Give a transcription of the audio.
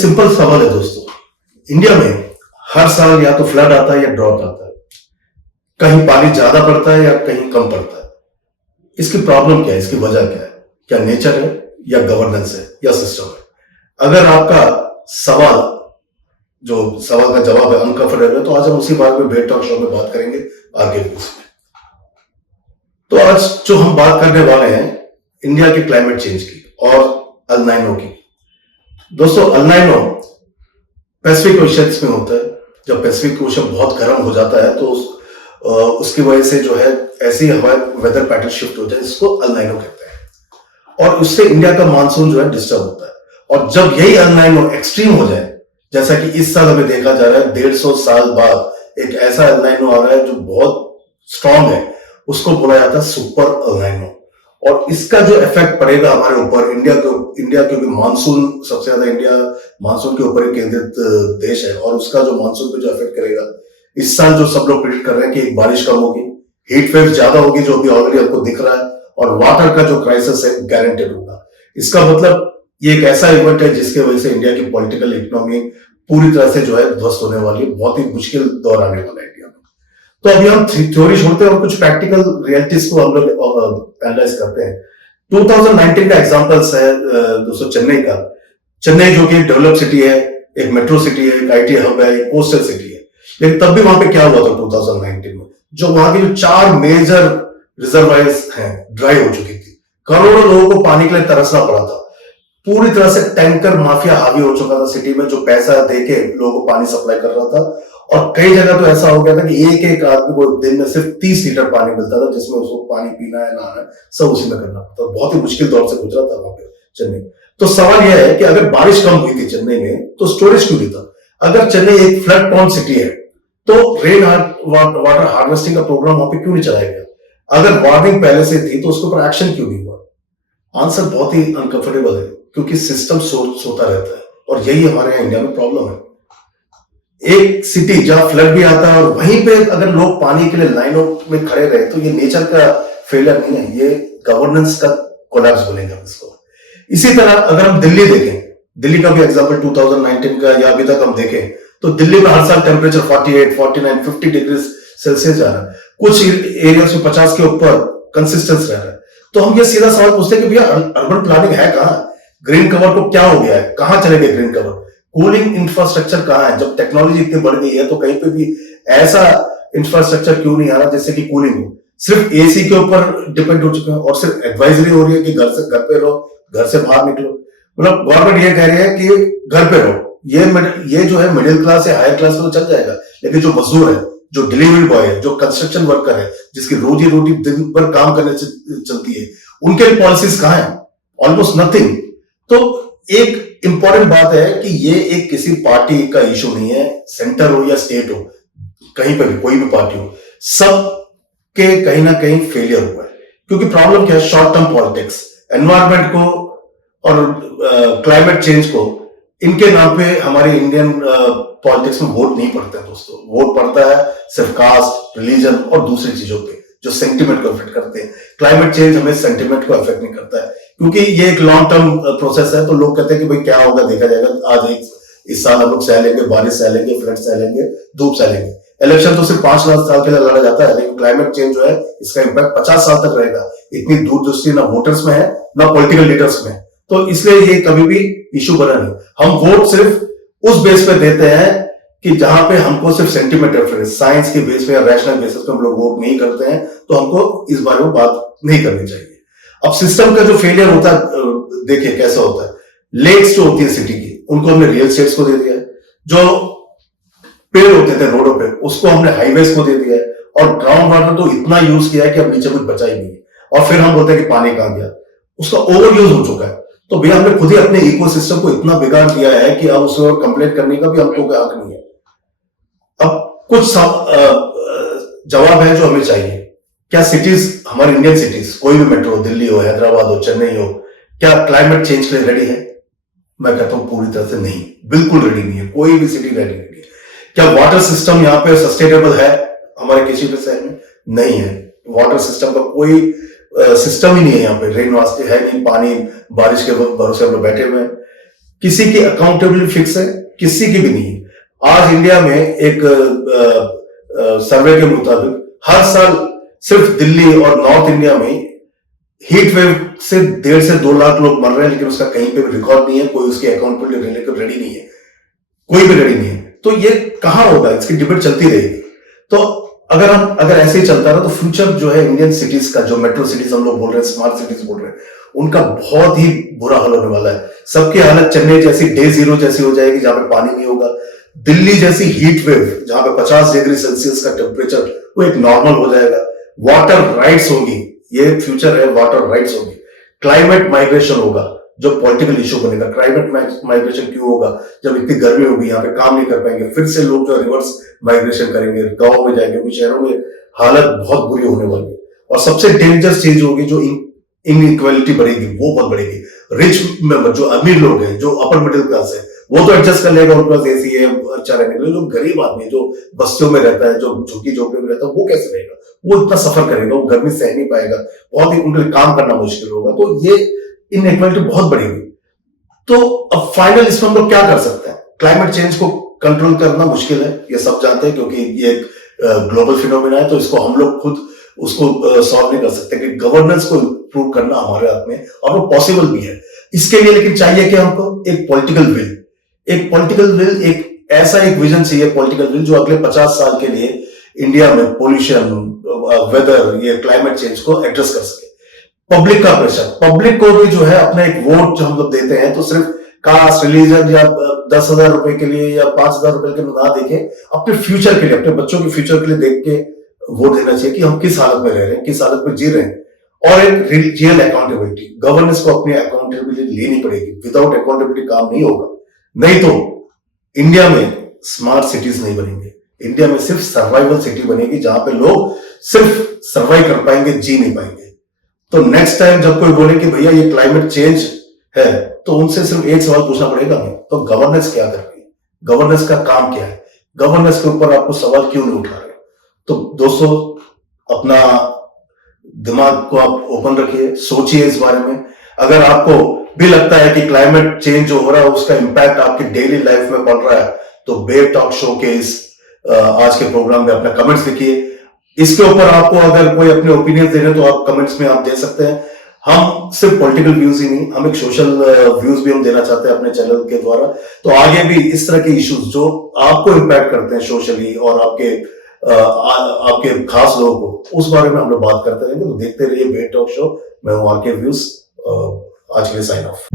Simple सवाल है दोस्तों, इंडिया में हर साल या तो फ्लड आता है या ड्रॉट आता है, कहीं पानी ज्यादा पड़ता है या कहीं कम पड़ता है। इसकी प्रॉब्लम क्या है, इसकी वजह क्या है? क्या नेचर है या गवर्नेंस है या सिस्टम है? अगर आपका सवाल का जवाब है अनकंफर्टेबल है, तो आज हम उसी बात में बेड टॉक शो में बात करेंगे आगे भी उसमें। तो आज जो हम बात करने वाले हैं इंडिया के क्लाइमेट चेंज की और अल नाइनो की। दोस्तों, अल नाइनो पैसिफिक ओशन में होता है। जब पैसिफिक ओशन बहुत गर्म हो जाता है तो उसकी वजह से जो है ऐसी हवा वेदर पैटर्न शिफ्ट हो जाए, जिसको अल नाइनो कहते हैं, और उससे इंडिया का मानसून जो है डिस्टर्ब होता है। और जब यही अल नाइनो एक्सट्रीम हो जाए, जैसा कि इस साल हमें देखा जा रहा है, 150 साल बाद एक ऐसा अल नाइनो आ रहा है जो बहुत स्ट्रांग है, उसको बोला जाता है सुपर अल नाइनो। और इसका जो इफेक्ट पड़ेगा हमारे ऊपर, इंडिया क्योंकि मानसून सबसे ज्यादा इंडिया मानसून के ऊपर ही केंद्रित देश है, और उसका जो मानसून पे जो इफेक्ट करेगा, इस साल जो सब लोग प्रिडिक्ट कर रहे हैं कि एक बारिश कम होगी, हीट वेव ज्यादा होगी, जो भी ऑलरेडी हमको दिख रहा है, और वाटर का जो क्राइसिस है गारंटेड होगा। इसका मतलब ये एक ऐसा इवेंट है जिसकी वजह से इंडिया की पॉलिटिकल इकोनॉमी पूरी तरह से जो है ध्वस्त होने वाली है। बहुत ही मुश्किल दौर आने वाला है इंडिया में। तो अभी हम थ्योरी छोड़ते हैं और कुछ प्रैक्टिकल रियलिटीज को हम लोग एनालाइज करते हैं। 2019 का एग्जांपल्स है दोस्तों चेन्नई का। चेन्नई जो कि डेवलप सिटी है, एक मेट्रो सिटी है, एक आईटी हब है, एक कोस्टल सिटी है, लेकिन तब भी वहां पे क्या हुआ था 2019 में, जो वहां की जो 4 मेजर रिजर्वायर्स हैं ड्राई हो चुकी थी। करोड़ों लोगों को पानी के लिए तरसना पड़ा था। पूरी तरह से टैंकर माफिया हावी हो चुका था सिटी में, जो पैसा देके लोगों को पानी सप्लाई कर रहा था। और कई जगह तो ऐसा हो गया था कि एक एक आदमी को दिन में सिर्फ 30 लीटर पानी मिलता था, जिसमें उसको पानी पीना है, नहाना है, सब उसी में करना पड़ता। बहुत ही मुश्किल दौर से गुजरा था वहां पे चेन्नई। तो सवाल यह है कि अगर बारिश कम हुई थी चेन्नई में, तो स्टोरेज क्यों नहीं था? अगर चेन्नई एक फ्लड प्रोन सिटी है, तो रेन वाटर हार्वेस्टिंग का प्रोग्राम वहां पे क्यों नहीं चलाया गया? अगर वार्निंग पहले से थी, तो उसके ऊपर एक्शन क्यों नहीं हुआ? आंसर बहुत ही अनकंफर्टेबल है, क्योंकि सिस्टम सोता रहता है, और यही हमारे यहाँ इंडिया में प्रॉब्लम है। एक सिटी जहां फ्लड भी आता है और वहीं पे अगर लोग पानी के लिए लाइनों में खड़े रहे, तो ये नेचर का फेलियर नहीं है, ये गवर्नेंस का कोलैप्स बोलेंगे हम इसको। इसी तरह अगर हम दिल्ली देखें, दिल्ली का भी एग्जांपल 2019 का या अभी तक हम देखें, तो दिल्ली में हर साल टेम्परेचर 48, 49, 50 डिग्री सेल्सियस जा रहा है। कुछ एरियाज में 50 के ऊपर कंसिस्टेंस रह रहा है। तो हम ये सीधा सवाल पूछते हैं कि भैया अर्बन प्लानिंग है कहां? ग्रीन कवर को क्या हो गया है? कहां चले गए ग्रीन कवर? कूलिंग इंफ्रास्ट्रक्चर कहां है? जब टेक्नोलॉजी इतनी बढ़ गई है, तो कहीं पे भी ऐसा इंफ्रास्ट्रक्चर क्यों नहीं आ रहा जिससे कि कूलिंग हो? सिर्फ एसी के ऊपर डिपेंड हो चुके हैं, और सिर्फ एडवाइजरी हो रही है कि घर पे रहो, घर से बाहर निकलो। मतलब गवर्नमेंट ये कह रही है कि घर पे रहो। ये जो है मिडिल क्लास या हायर क्लास में तो चल जाएगा, लेकिन जो मजदूर है, जो डिलीवरी बॉय है, जो कंस्ट्रक्शन वर्कर है, जिसकी रोजी रोटी दिन भर काम करने से चलती है, उनके लिए पॉलिसीज कहां है? Almost nothing. तो एक इंपॉर्टेंट बात है कि ये एक किसी पार्टी का इशू नहीं है, सेंटर हो या स्टेट हो, कहीं पर भी कोई भी पार्टी हो, सब के कहीं ना कहीं फेलियर हुआ है। क्योंकि प्रॉब्लम क्या है? शॉर्ट टर्म पॉलिटिक्स, एनवायरमेंट को और क्लाइमेट चेंज को, इनके नाम पे हमारे इंडियन पॉलिटिक्स में वोट नहीं पड़ता है दोस्तों। वोट पड़ता है सिर्फ कास्ट, रिलीजन और दूसरी चीजों पे, जो सेंटिमेंट को अफेक्ट करते हैं। क्लाइमेट चेंज हमें सेंटिमेंट को अफेक्ट नहीं करता है, क्योंकि ये एक लॉन्ग टर्म प्रोसेस है। तो लोग कहते हैं कि भाई क्या होगा, देखा जाएगा। आज इस साल हम लोग सह लेंगे, बारिश सह लेंगे, फ्लड सह लेंगे, धूप सह लेंगे। इलेक्शन तो सिर्फ 5 साल के लिए लड़ा जाता है, लेकिन क्लाइमेट चेंज जो है, इसका इंपैक्ट 50 साल तक रहेगा। इतनी दूरदृष्टि ना वोटर्स में है, ना पॉलिटिकल लीडर्स में। तो इसलिए ये कभी भी इश्यू बना नहीं। हम वोट सिर्फ उस बेस पे देते हैं कि जहां पे हमको सिर्फ सेंटिमेंट रेफरेंस, साइंस के बेस पे या रैशनल बेसिस पे हम लोग वोट नहीं करते हैं, तो हमको इस बारे में बात नहीं करनी चाहिए। अब सिस्टम का जो फेलियर होता है, देखिए कैसा होता है। लेक्स जो होती है सिटी की, उनको हमने रियल एस्टेट्स को दे दिया है। जो पेड़ होते थे रोडों पे, उसको हमने हाईवेज को दे दिया है। और ग्राउंड वाटर तो इतना यूज किया है कि अब नीचे कुछ बचा ही नहीं है। और फिर हम बोलते हैं कि पानी कहां गया? उसका ओवर यूज हो चुका है। तो भैया हमने खुद ही अपने इकोसिस्टम को इतना बिगाड़ दिया है कि अब उसको कंप्लेंट करने का भी हमको हक नहीं है। अब कुछ जवाब है जो हमें चाहिए। क्या सिटीज, हमारी इंडियन सिटीज, कोई भी मेट्रो, दिल्ली हो, हैदराबाद हो, चेन्नई हो, क्या क्लाइमेट चेंज के लिए रेडी है? मैं कहता हूं पूरी तरह से नहीं, बिल्कुल रेडी नहीं है। कोई भी सिटी रेडी नहीं है। क्या वाटर सिस्टम यहाँ पे सस्टेनेबल है हमारे किसी भी शहर में? नहीं है। वाटर सिस्टम का कोई सिस्टम ही नहीं है यहाँ पे। रेन वास्ते है नहीं, पानी बारिश के भरोसे हम लोग बैठे हुए हैं। किसी की अकाउंटेबिलिटी फिक्स है, किसी की भी नहीं है। आज इंडिया में एक सर्वे के मुताबिक हर साल सिर्फ दिल्ली और नॉर्थ इंडिया में हीट वेव से 1.5 से 2 लाख लोग मर रहे हैं, लेकिन उसका कहीं पे भी रिकॉर्ड नहीं है, कोई उसकी अकाउंटेबिलिटी लेने को रेडी नहीं है, कोई भी रेडी नहीं है। तो ये कहां होगा, इसकी डिबेट चलती रहेगी। तो अगर ऐसे ही चलता रहा तो फ्यूचर जो है इंडियन सिटीज का, जो मेट्रो सिटीज हम लोग बोल रहे हैं, स्मार्ट सिटीज बोल रहे हैं, उनका बहुत ही बुरा हाल होने वाला है। सबकी हालत चेन्नई जैसी डे जीरो जैसी हो जाएगी, जहां पे पानी नहीं होगा। दिल्ली जैसी हीट वेव, जहां पे 50 डिग्री सेल्सियस का टेम्परेचर, वो एक नॉर्मल हो जाएगा। वाटर राइट्स होगी, ये फ्यूचर है, वाटर राइट्स होगी। क्लाइमेट माइग्रेशन होगा, जो पॉलिटिकल इशू बनेगा। क्लाइमेट माइग्रेशन क्यों होगा? जब इतनी गर्मी होगी, यहाँ पे काम नहीं कर पाएंगे, फिर से लोग जो रिवर्स माइग्रेशन करेंगे, गांव में जाएंगे, क्योंकि शहरों में हालत बहुत बुरी होने वाली है। और सबसे डेंजरस चीज होगी, जो इनइक्वालिटी बढ़ेगी, वो बहुत बढ़ेगी। रिच मेंबर, जो अमीर लोग हैं, जो अपर मिडिल क्लास है, वो तो एडजस्ट कर लेगा, उनके पास एसी है, अच्छा रहेगा। जो गरीब आदमी है, जो बस्तियों में रहता है, जो झुग्गी झोपड़े में रहता है, वो कैसे रहेगा? वो इतना सफर करेगा, वो गर्मी सह नहीं पाएगा, बहुत ही उनके लिए काम करना मुश्किल होगा। तो ये इनइक्वालिटी बहुत बढ़ेगी। तो अब फाइनल इसमें हम लोग क्या कर सकते हैं? क्लाइमेट चेंज को कंट्रोल करना मुश्किल है, ये सब जानते हैं, क्योंकि ये एक ग्लोबल फिनोमेना है। तो इसको हम लोग खुद उसको सॉल्व नहीं कर सकते, कि गवर्नेंस को इंप्रूव करना हमारे हाथ में, और वो पॉसिबल भी है। इसके लिए लेकिन चाहिए कि हमको एक पॉलिटिकल विल, एक ऐसा एक विजन चाहिए, पॉलिटिकल विल, जो अगले 50 साल के लिए इंडिया में पोल्यूशन, वेदर, ये क्लाइमेट चेंज को एड्रेस कर सके। पब्लिक का प्रेशर, पब्लिक को भी जो है अपना एक वोट जो हम लोग देते हैं, तो सिर्फ कास्ट, रिलीजन या 10,000 रुपए के लिए या 5,000 रुपए के लिए ना देखें, अपने फ्यूचर के लिए, अपने बच्चों के फ्यूचर के लिए देख के वोट देना चाहिए, कि हम किस हालत में रह रहे हैं, किस हालत में जी रहे हैं। और एक रियल अकाउंटेबिलिटी, गवर्नेंस को अपनी अकाउंटेबिलिटी लेनी पड़ेगी। विदाउट अकाउंटेबिलिटी काम नहीं होगा। नहीं तो इंडिया में स्मार्ट सिटीज नहीं बनेंगे, इंडिया में सिर्फ सर्वाइवल सिटी बनेगी, जहां पे लोग सिर्फ सर्वाइव कर पाएंगे, जी नहीं पाएंगे। तो नेक्स्ट टाइम जब कोई बोले कि भैया ये क्लाइमेट चेंज है, तो उनसे सिर्फ एक सवाल पूछना पड़ेगा, तो गवर्नेंस क्या कर रही है, गवर्नेंस का काम क्या है, गवर्नेंस के ऊपर आपको सवाल क्यों नहीं उठा रहे? तो दोस्तों, अपना दिमाग को आप ओपन रखिए, सोचिए इस बारे में। अगर आपको भी लगता है कि क्लाइमेट चेंज जो हो रहा है उसका इंपैक्ट आपकी डेली लाइफ में पड़ रहा है, तो बेब टॉक शो के इस आज के प्रोग्राम में अपना कमेंट्स लिखिए। इसके ऊपर आपको अगर कोई अपने ओपिनियन देने, तो आप कमेंट्स में आप दे सकते हैं। हम सिर्फ पॉलिटिकल व्यूज ही नहीं, हम एक सोशल व्यूज भी हम देना चाहते हैं अपने चैनल के द्वारा। तो आगे भी इस तरह के इश्यूज जो आपको इम्पैक्ट करते हैं सोशली, और आपके खास लोगों को, उस बारे में हम लोग बात करते रहेंगे। तो देखते रहिए बेब टॉक शो। मैं हूं आरके व्यूज। आज के लिए साइन ऑफ।